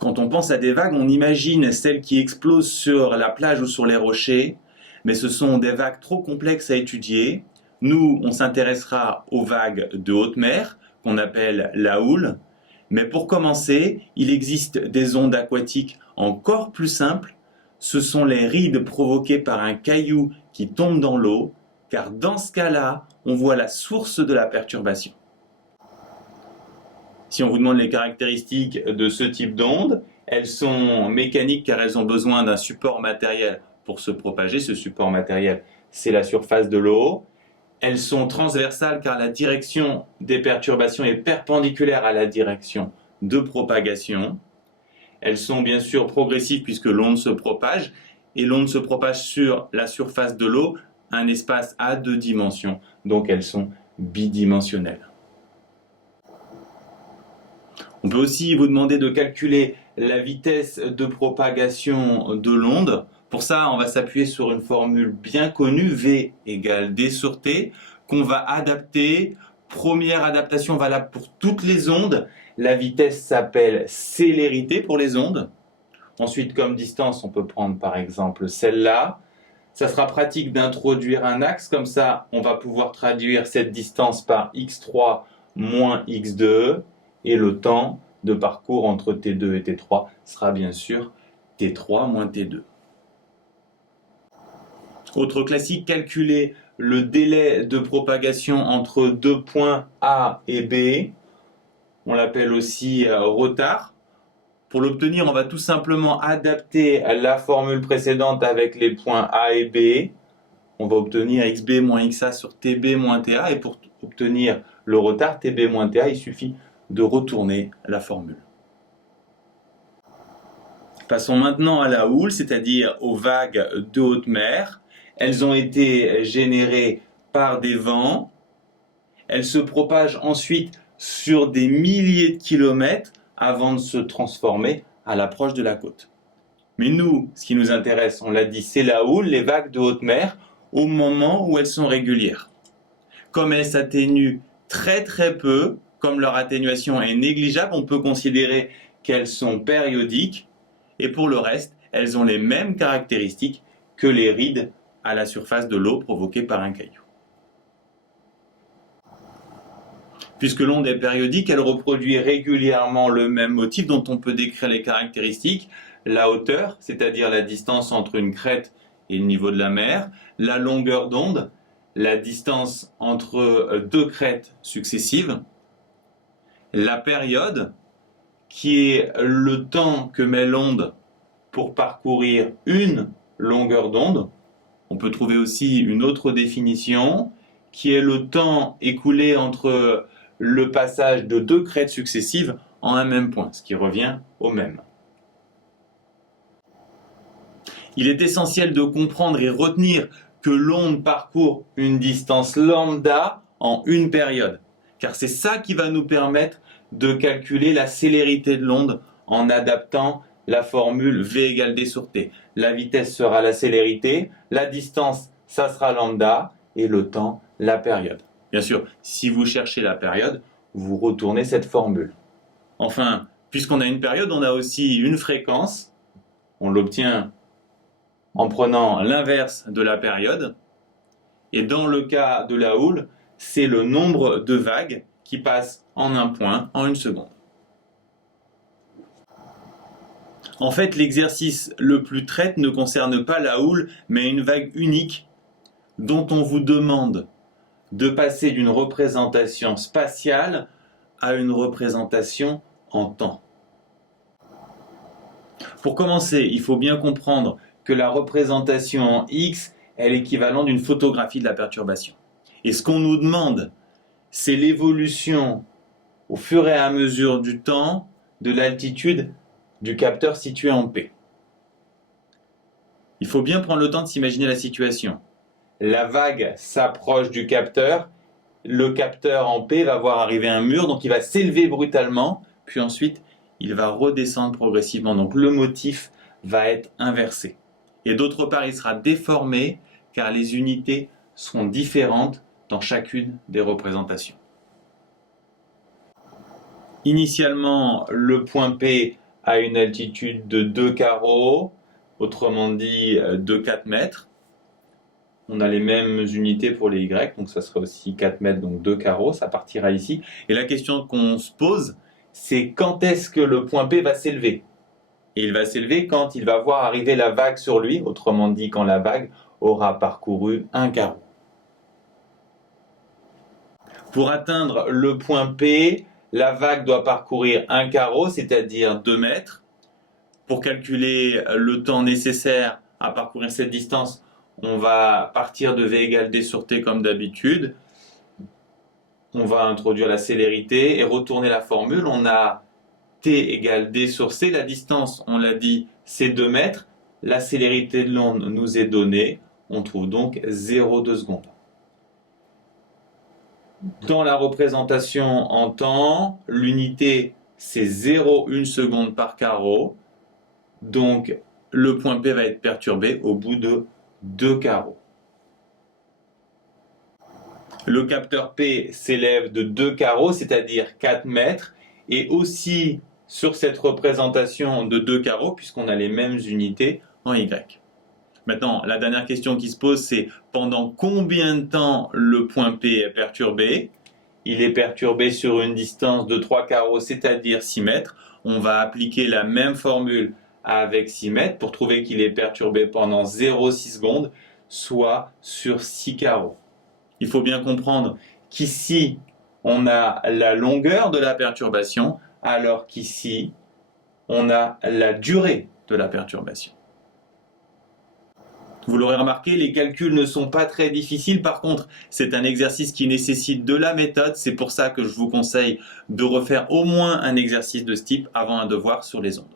Quand on pense à des vagues, on imagine celles qui explosent sur la plage ou sur les rochers, mais ce sont des vagues trop complexes à étudier. Nous, on s'intéressera aux vagues de haute mer, qu'on appelle la houle. Mais pour commencer, il existe des ondes aquatiques encore plus simples. Ce sont les rides provoquées par un caillou qui tombe dans l'eau, car dans ce cas-là, on voit la source de la perturbation. Si on vous demande les caractéristiques de ce type d'ondes, elles sont mécaniques car elles ont besoin d'un support matériel pour se propager. Ce support matériel, c'est la surface de l'eau. Elles sont transversales car la direction des perturbations est perpendiculaire à la direction de propagation. Elles sont bien sûr progressives puisque l'onde se propage et l'onde se propage sur la surface de l'eau, un espace à 2 dimensions. Donc elles sont bidimensionnelles. On peut aussi vous demander de calculer la vitesse de propagation de l'onde. Pour ça, on va s'appuyer sur une formule bien connue, V égale D sur T, qu'on va adapter. Première adaptation valable pour toutes les ondes. La vitesse s'appelle célérité pour les ondes. Ensuite, comme distance, on peut prendre par exemple celle-là. Ça sera pratique d'introduire un axe, comme ça on va pouvoir traduire cette distance par x3 moins x2. Et le temps de parcours entre T2 et T3 sera bien sûr T3 moins T2. Autre classique, calculer le délai de propagation entre deux points A et B. On l'appelle aussi retard. Pour l'obtenir, on va tout simplement adapter la formule précédente avec les points A et B. On va obtenir xb moins xa sur tb moins ta. Et pour obtenir le retard, tb moins ta, il suffit de retourner la formule. Passons maintenant à la houle, c'est-à-dire aux vagues de haute mer. Elles ont été générées par des vents. Elles se propagent ensuite sur des milliers de kilomètres avant de se transformer à l'approche de la côte. Mais nous, ce qui nous intéresse, on l'a dit, c'est la houle, les vagues de haute mer, au moment où elles sont régulières. Comme elles s'atténuent très très peu, comme leur atténuation est négligeable, on peut considérer qu'elles sont périodiques et pour le reste, elles ont les mêmes caractéristiques que les rides à la surface de l'eau provoquées par un caillou. Puisque l'onde est périodique, elle reproduit régulièrement le même motif dont on peut décrire les caractéristiques, la hauteur, c'est-à-dire la distance entre une crête et le niveau de la mer, la longueur d'onde, la distance entre deux crêtes successives, la période, qui est le temps que met l'onde pour parcourir une longueur d'onde. On peut trouver aussi une autre définition, qui est le temps écoulé entre le passage de deux crêtes successives en un même point, ce qui revient au même. Il est essentiel de comprendre et retenir que l'onde parcourt une distance lambda en une période, car c'est ça qui va nous permettre de calculer la célérité de l'onde en adaptant la formule V égale D sur T. La vitesse sera la célérité, la distance, ça sera lambda, et le temps, la période. Bien sûr, si vous cherchez la période, vous retournez cette formule. Enfin, puisqu'on a une période, on a aussi une fréquence. On l'obtient en prenant l'inverse de la période. Et dans le cas de la houle, c'est le nombre de vagues qui passent en un point en une seconde. En fait, l'exercice le plus traite ne concerne pas la houle, mais une vague unique dont on vous demande de passer d'une représentation spatiale à une représentation en temps. Pour commencer, il faut bien comprendre que la représentation en X est l'équivalent d'une photographie de la perturbation. Et ce qu'on nous demande, c'est l'évolution au fur et à mesure du temps de l'altitude du capteur situé en P. Il faut bien prendre le temps de s'imaginer la situation. La vague s'approche du capteur, le capteur en P va voir arriver un mur, donc il va s'élever brutalement, puis ensuite il va redescendre progressivement, donc le motif va être inversé. Et d'autre part, il sera déformé car les unités seront différentes dans chacune des représentations. Initialement, le point P à une altitude de 2 carreaux, autrement dit de 4 mètres. On a les mêmes unités pour les Y, donc ça sera aussi 4 mètres, donc 2 carreaux, ça partira ici. Et la question qu'on se pose, c'est quand est-ce que le point P va s'élever? Et il va s'élever quand il va voir arriver la vague sur lui, autrement dit quand la vague aura parcouru un carreau. Pour atteindre le point P, la vague doit parcourir un carreau, c'est-à-dire 2 mètres. Pour calculer le temps nécessaire à parcourir cette distance, on va partir de V égale D sur T comme d'habitude. On va introduire la célérité et retourner la formule. On a T égale D sur C. La distance, on l'a dit, c'est 2 mètres. La célérité de l'onde nous est donnée. On trouve donc 0,2 secondes. Dans la représentation en temps, l'unité c'est 0,1 seconde par carreau. Donc le point P va être perturbé au bout de 2 carreaux. Le capteur P s'élève de 2 carreaux, c'est-à-dire 4 mètres, et aussi sur cette représentation de 2 carreaux, puisqu'on a les mêmes unités en Y. Maintenant, la dernière question qui se pose, c'est pendant combien de temps le point P est perturbé? Il est perturbé sur une distance de 3 carreaux, c'est-à-dire 6 mètres. On va appliquer la même formule avec 6 mètres pour trouver qu'il est perturbé pendant 0,6 secondes, soit sur 6 carreaux. Il faut bien comprendre qu'ici, on a la longueur de la perturbation, alors qu'ici, on a la durée de la perturbation. Vous l'aurez remarqué, les calculs ne sont pas très difficiles. Par contre, c'est un exercice qui nécessite de la méthode. C'est pour ça que je vous conseille de refaire au moins un exercice de ce type avant un devoir sur les ondes.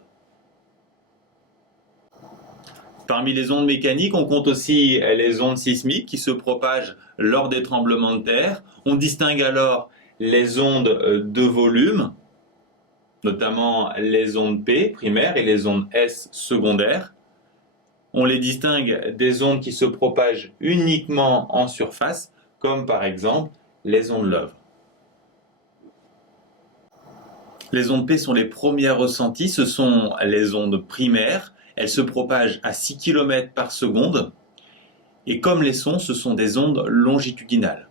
Parmi les ondes mécaniques, on compte aussi les ondes sismiques qui se propagent lors des tremblements de terre. On distingue alors les ondes de volume, notamment les ondes P primaires et les ondes S secondaires. On les distingue des ondes qui se propagent uniquement en surface, comme par exemple les ondes Love. Les ondes P sont les premières ressenties, ce sont les ondes primaires. Elles se propagent à 6 km par seconde. Et comme les sons, ce sont des ondes longitudinales.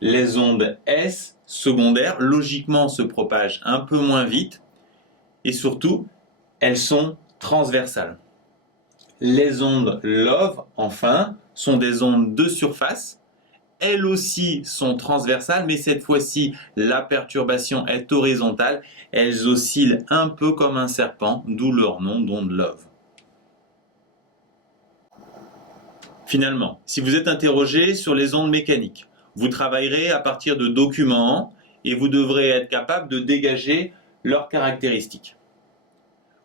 Les ondes S secondaires, logiquement, se propagent un peu moins vite. Et surtout, elles sont transversales. Les ondes Love, enfin, sont des ondes de surface. Elles aussi sont transversales, mais cette fois-ci, la perturbation est horizontale. Elles oscillent un peu comme un serpent, d'où leur nom d'onde Love. Finalement, si vous êtes interrogé sur les ondes mécaniques, vous travaillerez à partir de documents et vous devrez être capable de dégager leurs caractéristiques.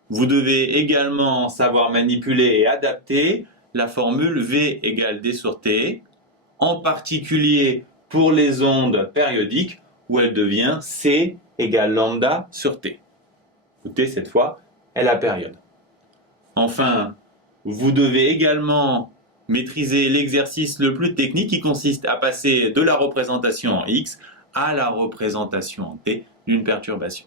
Vous devez également savoir manipuler et adapter la formule V égale D sur T, en particulier pour les ondes périodiques où elle devient C égale lambda sur T. Où T, cette fois, est la période. Enfin, vous devez également maîtriser l'exercice le plus technique qui consiste à passer de la représentation en X à la représentation en T d'une perturbation.